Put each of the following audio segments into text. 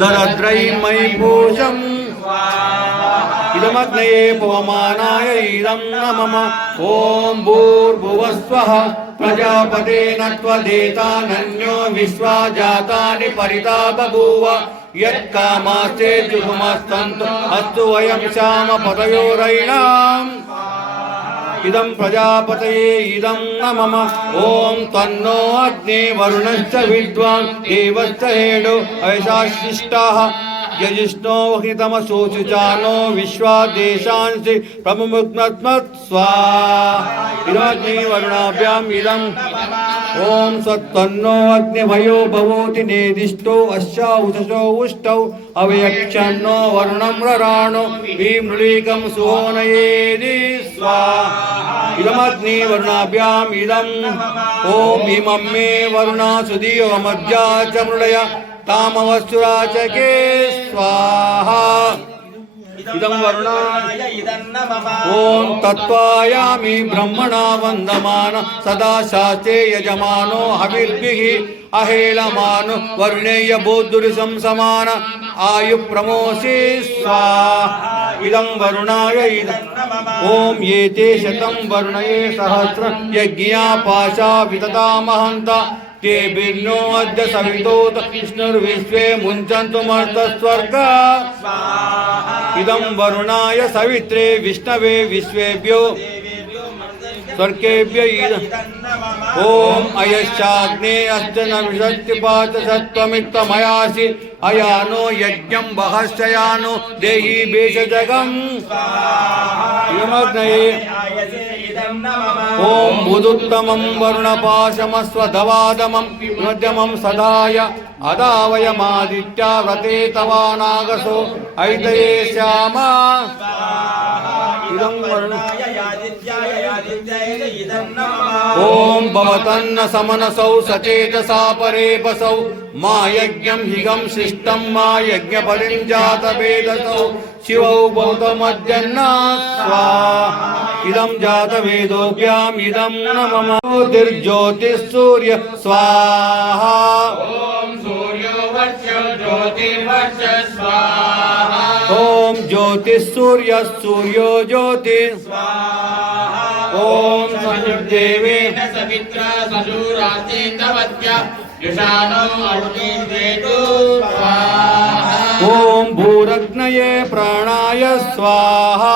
दरद्रैर्मयि पूषम् इदमग्नये पवमानाय इदं न मम ॐ भूर्भुवस्वः प्रजापते नत्वदेतानन्यो विश्वा जातानि परिता बभूव यत्कामास्ते जुहुमस्तन्तु अस्तु वयं श्याम पदयोरैणाम् इदं प्रजापतये इदं न मम ॐ तन्नो अग्ने वरुणश्च विद्वान् देवश्च हेडो ऐशाशिष्टाः यजिष्णो वह्नितमसोचुचानो विश्वादेशांसि प्रमुग्नत्मत् स्वाहा इदमग्नि वरुणाभ्याम् इदम् ॐ सत्तन्नो अग्निभयो भवोति नेदिष्टो अस्या उषसो उष्टौ अवयक्षन्नो वरुणं रराणो भीमृलीकं सुहोनयेदि स्वाहा इदमग्नि वरुणाभ्याम् इदम् ॐ इमं मे वरुणा सुदीवमद्या च मृळय तामवस्तुराचके स्वाहा इदं वरुणाय ॐ तत्त्वायामि ब्रह्मणा वन्दमान सदा शास्त्रे यजमानो हविर्भिः अहेलमानो वरुणेय बोद्धुरिसं समान आयुप्रमोषे स्वाहा इदं वरुणाय ॐ एते शतं वरुणये सहस्रं यज्ञा पाशा विततामहन्त ते बिर्नो अद्य सवितोत विष्णुर्विश्वे मुञ्चन्तु मर्तस्वर्ग इदं वरुणाय सवित्रे विष्णवे विश्वेभ्यो स्वर्गेभ्य ॐ अयश्चाग्ने अस्य न विशक्तिपात सत्त्वमित्तमयासि अयानो यज्ञं बहश्चयानो देहि भेषजगम् इदमग्नये ॐ बुदुत्तमं वरुणपाशमस्वधवादमं मध्यमं सदाय अदावयमादित्या व्रते तवानागसो ऐतये श्यामा इदं वरुणाय ॐ भवतन्न समनसौ सचेतसा परे बसौ मा यज्ञं हिगं शिष्टं मा यज्ञपरिं जातवेदसौ शिवौ भौतमद्यन्न स्वाहा इदं जातवेदोभ्याम् इदं न मम ज्योतिर्ज्योतिस्सूर्य स्वाहा ॐ सूर्यो वर्ष्यो ज्योतिर्वर्ष स्वाहा ॐ ज्योतिस्सूर्यः सूर्यो ज्योतिः स्वाहा ॐ सविर्देवे सवित्रा सशूरास्तेन्दवत्या युषाणो अग्निर्वेदो स्वाहा ॐ भूरग्नये प्राणाय स्वाहा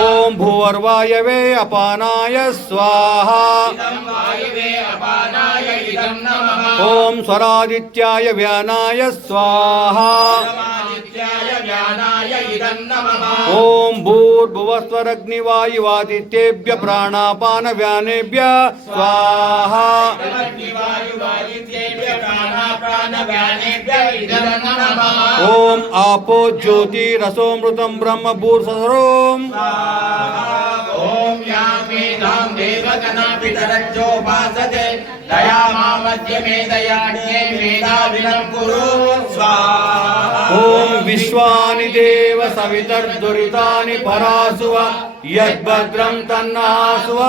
ॐ भूर्वायवे अपानाय स्वाहा ॐ स्वरादित्याय व्यानाय स्वाहा ॐ भूर्भुवस्वरग्निवायुवादित्येभ्य प्राणापान व्यानेभ्य स्वाहा ॐ आपो ज्योतिरसोमृतं ब्रह्म भूर्सरोम ॐ यामेधां देवगणा पितरज्जोपासते दया मामद्य मेदयाढ्ये मेधाविनं कुरु स्वाहा ॐ विश्वानि देव सवितर्दुरितानि परासुव यद्भद्रं तन्नासुव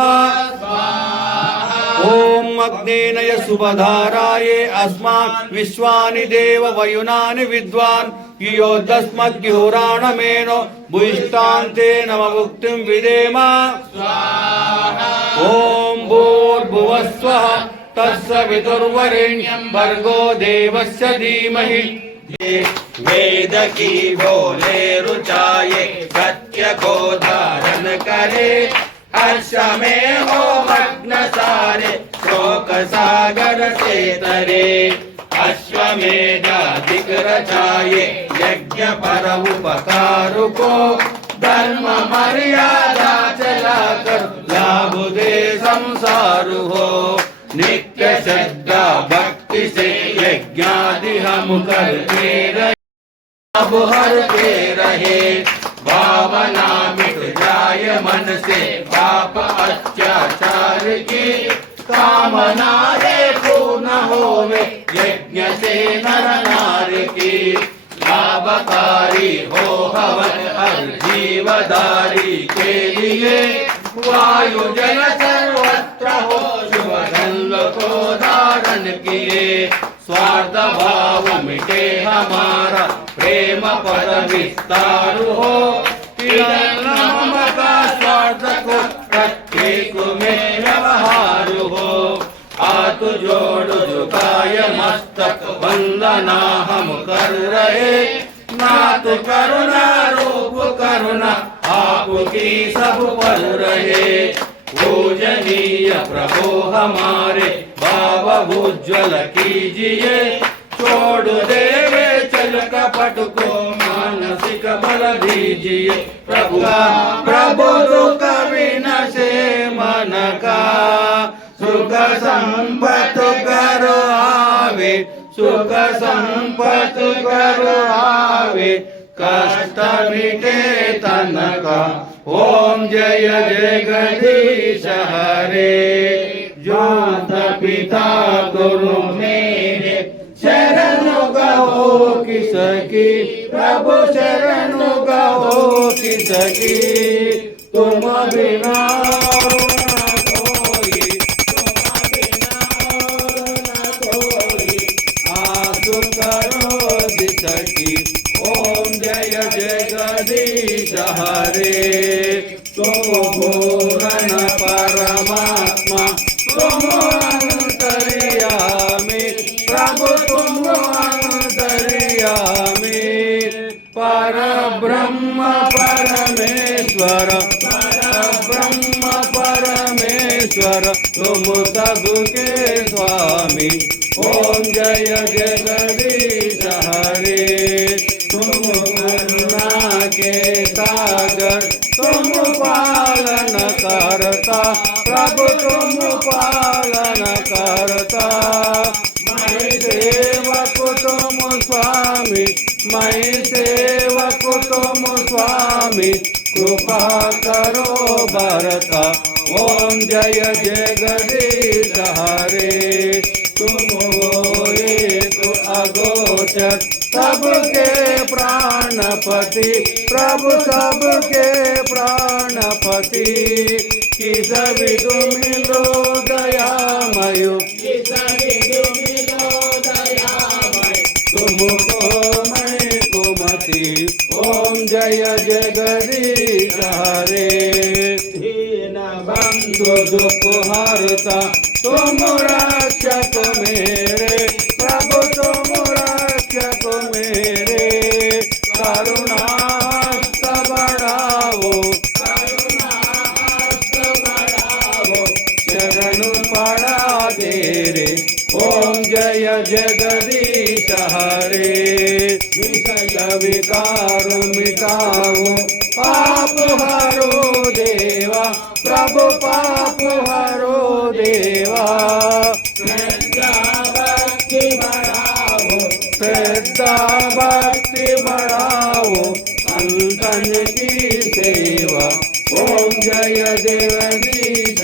ॐ अग्नेनय सुभधाराये अस्मान् विश्वानि देव वयुनानि विद्वान् योद्धस्मद्युराणमेनो भुयिष्ठान्ते नममुक्तिं विदेम ॐ भूर्भुवस्वः तत्सवितुर्वरेण्यं भर्गो देवस्य धीमहि वेद की बोले रुचाए सत्य को धारण करे हर्ष में हो मग्न सारे शोक सागर से तरे अश्वमेधाधिक रचाए यज्ञ पर उपकार को धर्म मर्यादा चलाकर लाभ दे संसार हो नित्य श्रद्धा भक्ति से यज्ञादि हम करते रहे अब हरते रहे भावना मिट जाए मन से पाप अत्याचार की कामना रे पूर्ण होवे यज्ञ से नर नारी की लाभकारी हो हवन हर जीवधारी के लिए वायु जल सर्वत्र हो शुभ धन को धारण किए स्वार्थ भाव मिटे हमारा, प्रेम पद विस्तार हो, नाम का स्वार्थ को प्रत्येक में व्यवहार हो। हाथ जोड़ झुकाय मस्तक वंदना हम कर रहे, नाथ करुणा रूप करुणा आपकी सब पर रहे। पूजनीय प्रभु हमारे भाव उज्ज्वल कीजिए, छोड़ देवे चल कपट को मानसिक बल दीजिए। प्रभु प्रभु दुख विनसे मन का, सुख संपत कर आवे, सुख संपत कर आवे, कष्ट मिटे तन का। ओम जय जगदीश हरे, ज्योत पिता गुरु मेरे, शरण गहो किसकी, प्रभु शरण गहो किसकी। तुम बिना न कोई, तुम बिना न कोई, आसु करो जिसकी। ओम जय जगदीश हरे, तुम पूर्ण परमात्मा, तुम अंतर्यामी, प्रभु तुम अंतर्यामी। पर ब्रह्म परमेश्वर, पर ब्रह्म परमेश्वर, तुम सबके स्वामी। ओम जय जगदीश हरे, तुम करुणा के सागर, तुम पालन करता, प्रभु तुम पालन करता। मैं सेवक तुम स्वामी, मैं सेवक तुम स्वामी, कृपा करो भरता। ओम जय जगदीश हरे, तुम हो एक अगोचर, सबके प्राणपति, प्रभु सबके प्राणपति। किस विदु मिलो दयामयो, किस विदु मिलो दयामय, तुमको मैं कुमति। ओम जय जगदीश हरे, दीन बंधु दुख हरता, तुम रक्षक मेरे, प्रभु तुम रक्षक मेरे। करुणा हस्त बढ़ाओ, करुणा हस्त बढ़ाओ, शरण पड़ा तेरे। ओम जय जगदीश हरे, विषय विकार मिटाओ, पाप हरो देवा, प्रभु पाप हरो देवा। श्रद्धा भक्ति बढ़ाओ, श्रद्धा भक्ति बढ़ाओ, संतन की सेवा। ओम जय जगदीश